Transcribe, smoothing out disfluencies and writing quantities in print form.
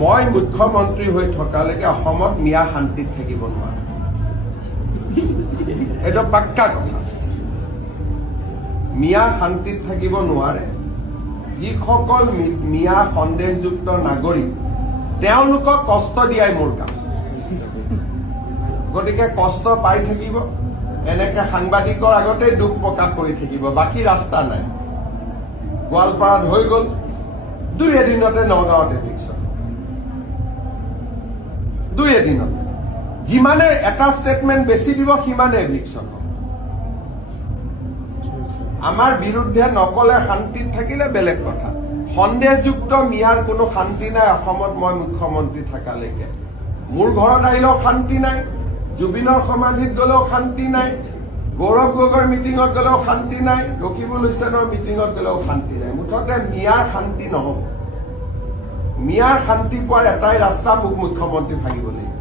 মই মুখ্যমন্ত্ৰী হৈ থকালৈকে অসমত মিয়া শান্তিত থাকিব নোৱাৰে এইটো পাক্কা কথা মিয়া শান্তিত থাকিব নোৱাৰে যিসকল মিয়া সন্দেহযুক্ত নাগৰিক তেওঁলোকক কষ্ট দিয়াই মোৰ কাম গতিকে কষ্ট পাই থাকিব এনেকে সাংবাদিকৰ আগতে দুখ প্ৰকাশ কৰি থাকিব বাকী ৰাস্তা নাই গোৱালপাৰাত হৈ গ'ল 2 এদিনতে নগাঁৱত এভিকশ্যন 2 এদিনত যিমানে এটা ষ্টেটমেণ্ট বেছি দিব সিমানে এভিকশ্যন হ'ব আমাৰ বিৰুদ্ধে নকলে শান্তিত থাকিলে বেলেগ কথা সন্দেহযুক্ত মিয়াৰ কোনো শান্তি নাই অসমত মই মুখ্যমন্ত্ৰী থাকালৈকে মোৰ ঘৰত আহিলেও শান্তি নাই জুবিনৰ সমাধিত গ'লেও শান্তি নাই গৌৰৱ গগৈৰ মিটিঙত গ'লেও শান্তি নাই ৰকিবুল হুছেইনৰ মিটিঙত গ'লেও শান্তি নাই মুঠতে মিয়াৰ শান্তি নহ'ব মিয়াৰ শান্তি পোৱাৰ এটাই ৰাস্তা মোক মুখ্যমন্ত্ৰী ভাঙিব লাগিব